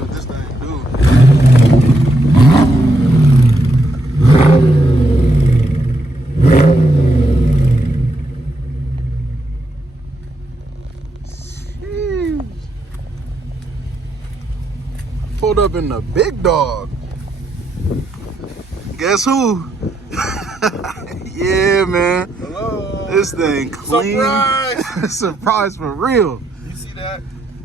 what this thing do. Jeez. Pulled up in the big dog. Guess who? Yeah, man. Hello. This thing clean. Surprise! Surprise for real. You see that?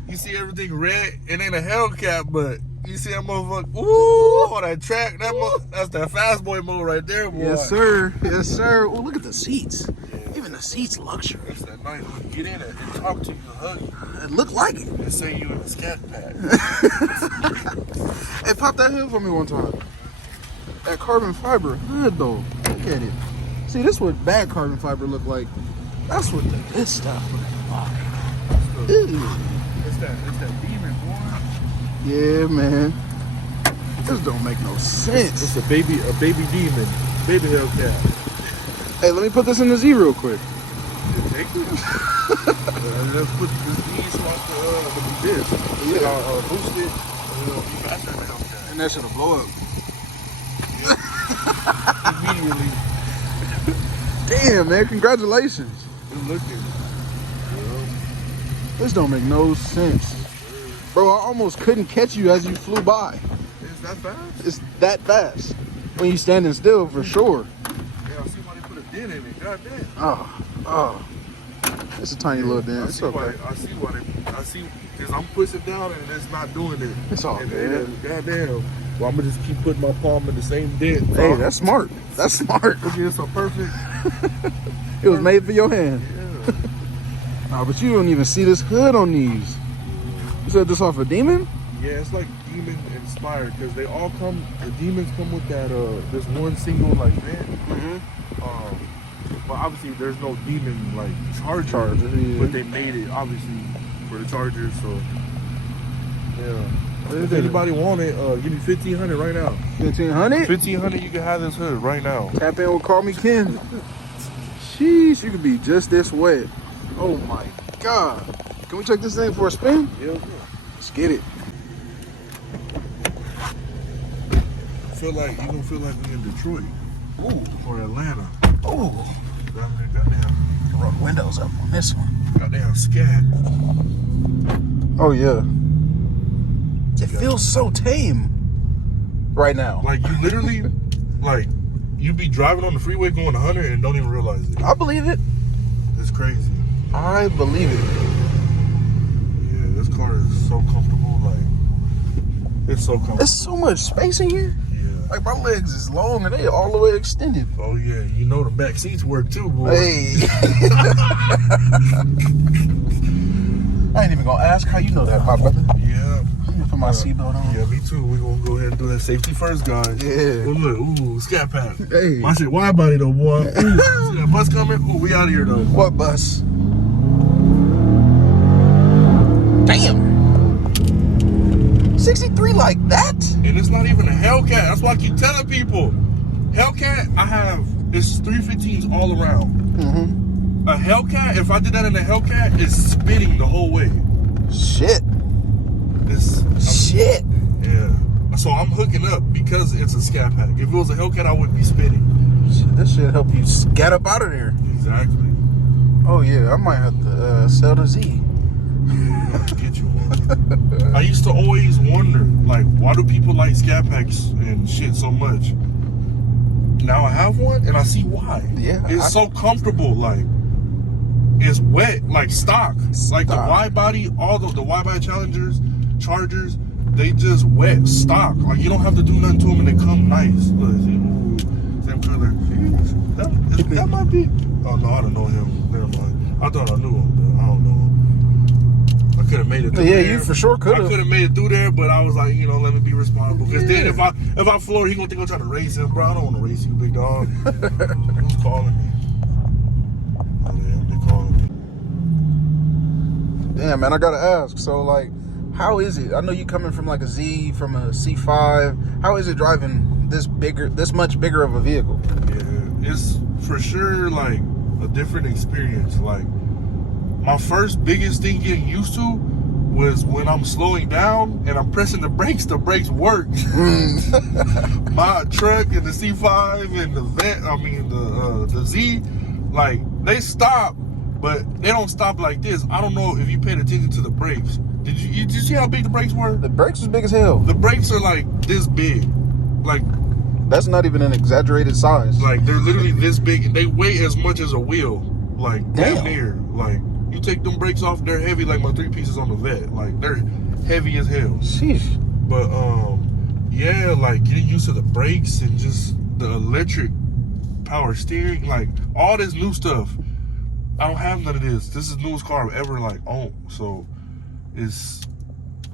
You see everything red? It ain't a Hellcat, but you see that motherfucker? Ooh, on that track. That's that fast boy mode right there, boy. Yes, sir. Yes, sir. Oh, look at the seats. Yeah. Even the seats luxury. That's that nice. Get in it and talk to you, hug you. It looked like it. And say you in the scat pack. Hey, pop that hood for me one time. That carbon fiber hood, though. Look at it. See, this is what bad carbon fiber look like. That's what the good stuff look like. It's that demon, boy. Yeah, man. This don't make no sense. It's a baby demon. Baby Hellcat. Hey, let me put this in the Z real quick. Take it. Let's put this D swap the disc. Yeah. Boost it. Be faster than the Hellcat. And that shit'll blow up. Immediately. Damn, man, congratulations. Good looking. This don't make no sense. Bro, I almost couldn't catch you as you flew by. Is that fast? It's that fast. When you standing still, for sure. Yeah, I see why they put a dent in it. God damn. Oh. It's a tiny little dent. It's okay. I see, because I'm pushing down and it's not doing it. It's all good. Goddamn. Well, I'm going to just keep putting my palm in the same dent. Hey, that's smart. That's smart. Look at it, so perfect. It was made for your hand. Yeah. Nah, but you don't even see this hood on these. You said this off a Demon? Yeah, it's like Demon inspired because they all come, the Demons come with that, this one single like vent. Mm-hmm. But obviously there's no Demon like Charger. Yeah. But they made it obviously for the Chargers, so yeah. If anybody want it, give me $1,500 right now. 1,500? $1,500, you can have this hood right now. Tap in with Call Me Ken. Sheesh, you could be just this wet. Oh my God. Can we check this thing for a spin? Yeah. Let's get it. You're gonna feel like we're in Detroit. Ooh. Or Atlanta. Ooh. Goddamn. Roll the windows up on this one. Goddamn scat. Oh yeah. It feels so tame right now. Like you literally, like you be driving on the freeway going 100 and don't even realize it. I believe it. It's crazy. I believe it. Yeah, this car is so comfortable. Like it's so comfortable. There's so much space in here. Yeah. Like my legs is long and they all the way extended. Oh yeah, you know the back seats work too, boy. Hey. I ain't even gonna ask how you know that, my brother. Yeah. I'm gonna put my seatbelt on. Yeah, me too. We're gonna go ahead and do that safety first, guys. Yeah. Oh look, ooh, scat pack. Hey. My shit wide body though, boy. Ooh, see that bus coming? Ooh, we out of here though. What bus? Damn. 63 like that? And it's not even a Hellcat. That's why I keep telling people. Hellcat, I have, it's 315s all around. Mm-hmm. A Hellcat, if I did that in a Hellcat, it's spinning the whole way. Shit. Shit. Yeah. So I'm hooking up because it's a scat pack. If it was a Hellcat, I wouldn't be spinning. This should help you get up out of there. Exactly. Oh yeah, I might have to sell the Z. Get you one. I used to always wonder, like, why do people like scat packs and shit so much? Now I have one and I see why. Yeah. It's so comfortable, like it's wet, like stock. Like the wide body, all the wide body Chargers, they just wet stock. Like you don't have to do nothing to them and they come nice. Look, see, ooh, same color. That might be. Oh no, I don't know him. Never mind. I thought I knew him, but I don't know him. I could have made it through there. Yeah, you for sure could have. I could have made it through there, but I was like, you know, let me be responsible. Because then if I floor, he gonna think I'm trying to race him, bro. I don't want to race you, big dog. Who's calling me? Oh yeah, they're calling me. Damn, man, I gotta ask. So, like, how is it? I know you coming from like a Z, from a C5. How is it driving this much bigger of a vehicle? Yeah, it's for sure like a different experience. Like my first biggest thing getting used to was when I'm slowing down and I'm pressing the brakes work. My truck and the C5 and the the Z, like, they stop, but they don't stop like this. I don't know if you paid attention to the brakes. Did you see how big the brakes were? The brakes was big as hell. The brakes are like this big. Like, that's not even an exaggerated size. Like, they're literally this big, and they weigh as much as a wheel. Like, damn near. Like, you take them brakes off, they're heavy like my 3 pieces on the vet. Like, they're heavy as hell. Sheesh. But yeah, like, getting used to the brakes and just the electric power steering, like, all this new stuff. I don't have none of this. This is the newest car I've ever like owned. So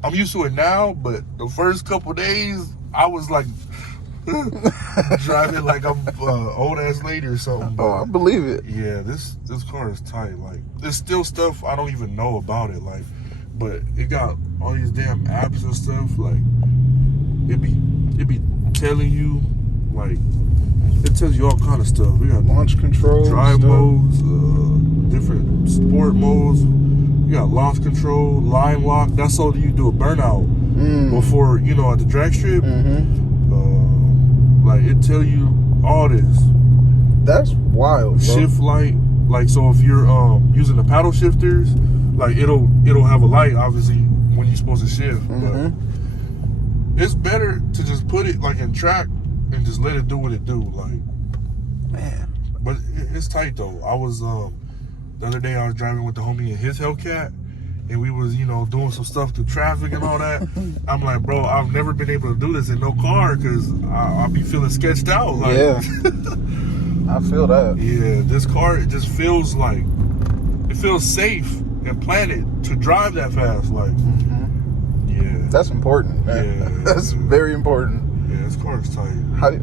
I'm used to it now, but the first couple days I was like driving like I'm old ass lady or something. But, I believe it. Yeah, this car is tight. Like, there's still stuff I don't even know about it. Like, but it got all these damn apps and stuff. Like, it be telling you, like, it tells you all kind of stuff. We got launch control, drive modes, different sport modes. You got loft control, line lock. That's so that you do a burnout before, you know, at the drag strip. Like, it tell you all this. That's wild, bro. Shift light. Like, so if you're using the paddle shifters, like, it'll have a light, obviously, when you're supposed to shift. But it's better to just put it, like, in track and just let it do what it do. Like, man. But it's tight, though. I was, the other day I was driving with the homie in his Hellcat, and we was, you know, doing some stuff through traffic and all that. I'm like, bro, I've never been able to do this in no car because I'll be feeling sketched out. Like, yeah. I feel that. Yeah, this car, it just feels like, it feels safe and planted to drive that fast. Like, yeah. That's important, man. Yeah, that's very important. Yeah, this car is tight.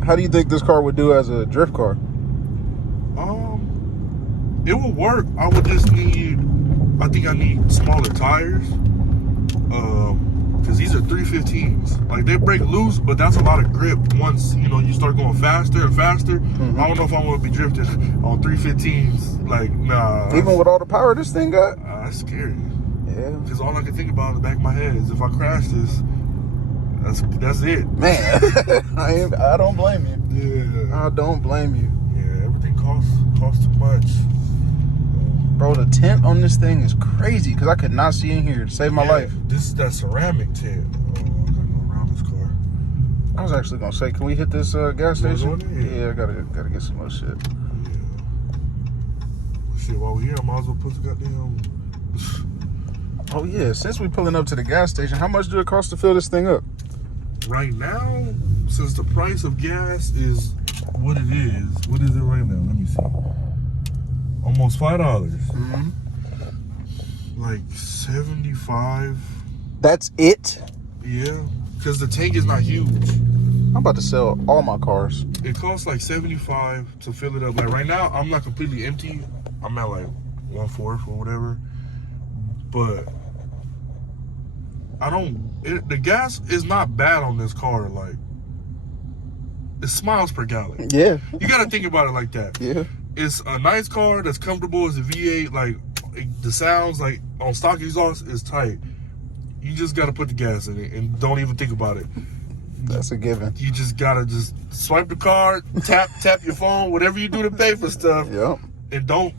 How do you think this car would do as a drift car? It will work. I would just need, I think I need smaller tires. Because these are 315s. Like, they break loose, but that's a lot of grip once, you know, you start going faster and faster. I don't know if I'm going to be drifting on 315s. Like, nah. Even with all the power this thing got? That's scary. Yeah. Because all I can think about in the back of my head is if I crash this, that's it. Man, I don't blame you. Yeah. I don't blame you. Yeah, everything costs too much. Bro, the tint on this thing is crazy because I could not see in here to save my life. This is that ceramic tint. Oh, I gotta go around this car. I was actually gonna say, can we hit this gas station? Yeah, I gotta get some more shit. Yeah. Shit, while we're here, I might as well put the goddamn. Oh yeah, since we pulling up to the gas station, how much do it cost to fill this thing up? Right now, since the price of gas is what it is, what is it right now? Let me see. Almost $5. Like 75. That's it? Yeah, because the tank is not huge. I'm about to sell all my cars. It costs like 75 to fill it up. Like, right now, I'm not completely empty. I'm at like 1/4 or whatever. But the gas is not bad on this car. Like, it's miles per gallon. Yeah. You got to think about it like that. Yeah. It's a nice car that's comfortable. It's a V8. Like, the sounds, like, on stock exhaust is tight. You just got to put the gas in it and don't even think about it. That's a given. You just got to just swipe the card, tap your phone, whatever you do to pay for stuff. Yep. And don't,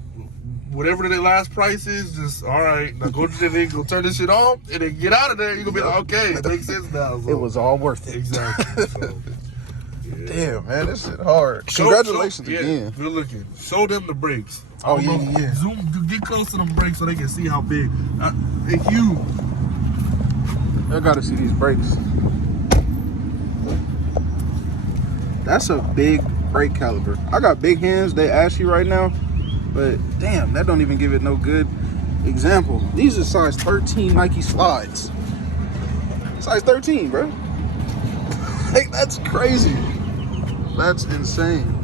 whatever the last price is, just, all right, now go to the thing, go turn this shit on, and then get out of there. You're going to be like, okay, it makes sense now. So. It was all worth it. Exactly. So, yeah. Damn, man, this shit hard. Congratulations again. Good looking. Show them the brakes. Oh, yeah. Zoom, get close to them brakes so they can see how big. They're huge. I gotta see these brakes. That's a big brake caliper. I got big hands, they ashy right now, but damn, that don't even give it no good example. These are size 13 Nike slides. Size 13, bro. Like, that's crazy. That's insane.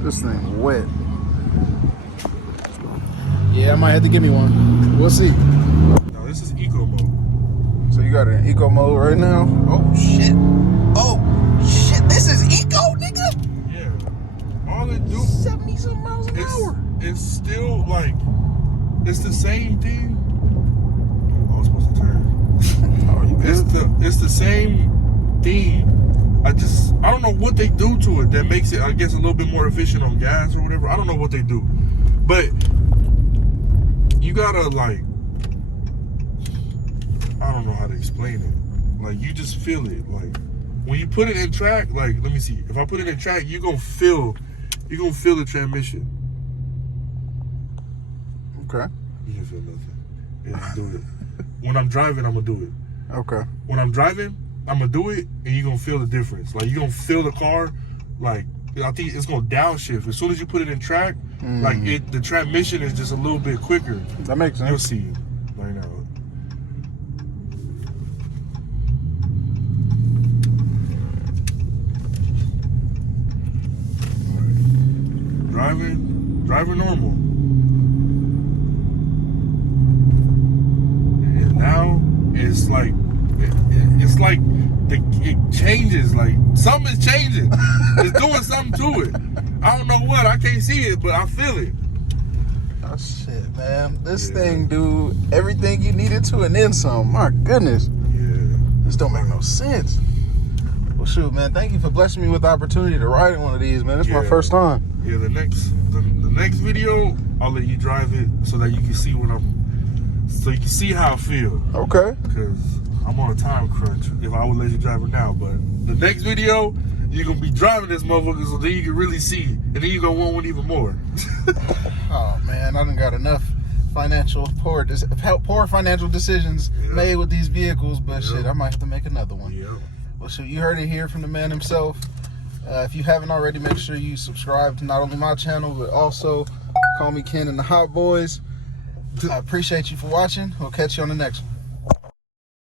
This thing wet. Yeah, I might have to give me one. We'll see. No, this is eco mode. So you got it in eco mode right now? Oh shit. Oh shit, this is eco, nigga? Yeah. All it do 70 some miles an hour. it's still like, it's the same thing. I was supposed to turn. Oh, you good? It's the same thing. I don't know what they do to it that makes it, I guess, a little bit more efficient on gas or whatever. I don't know what they do, but you gotta like, I don't know how to explain it. Like, you just feel it. Like, when you put it in track, like, let me see. If I put it in track, you're gonna feel the transmission. Okay. You can feel nothing. Yeah, do it. When I'm driving, I'm gonna do it. Okay. When I'm driving, I'm gonna do it, and you're gonna feel the difference. Like, you're gonna feel the car. Like, I think it's gonna downshift as soon as you put it in track. Like, the transmission is just a little bit quicker. That makes sense. You'll see it right now. Driving normal. And now it's like it changes. Like, something is changing. It's doing something to it. I don't know what. I can't see it, but I feel it. Oh shit, man! This thing do everything you needed to, and then some. My goodness. Yeah. This don't make no sense. Well, shoot, man. Thank you for blessing me with the opportunity to ride in one of these, man. It's my first time. Yeah, the next video, I'll let you drive it so that you can see so you can see how I feel. Okay. Because I'm on a time crunch if I would let you drive it now. But the next video, you're going to be driving this motherfucker so then you can really see. And then you're going to want one even more. Oh, man. I done got enough poor financial decisions made with these vehicles. But shit, I might have to make another one. Yeah. Well, so you heard it here from the man himself. If you haven't already, make sure you subscribe to not only my channel, but also Call Me Ken and the Hot Boys. I appreciate you for watching. We'll catch you on the next one.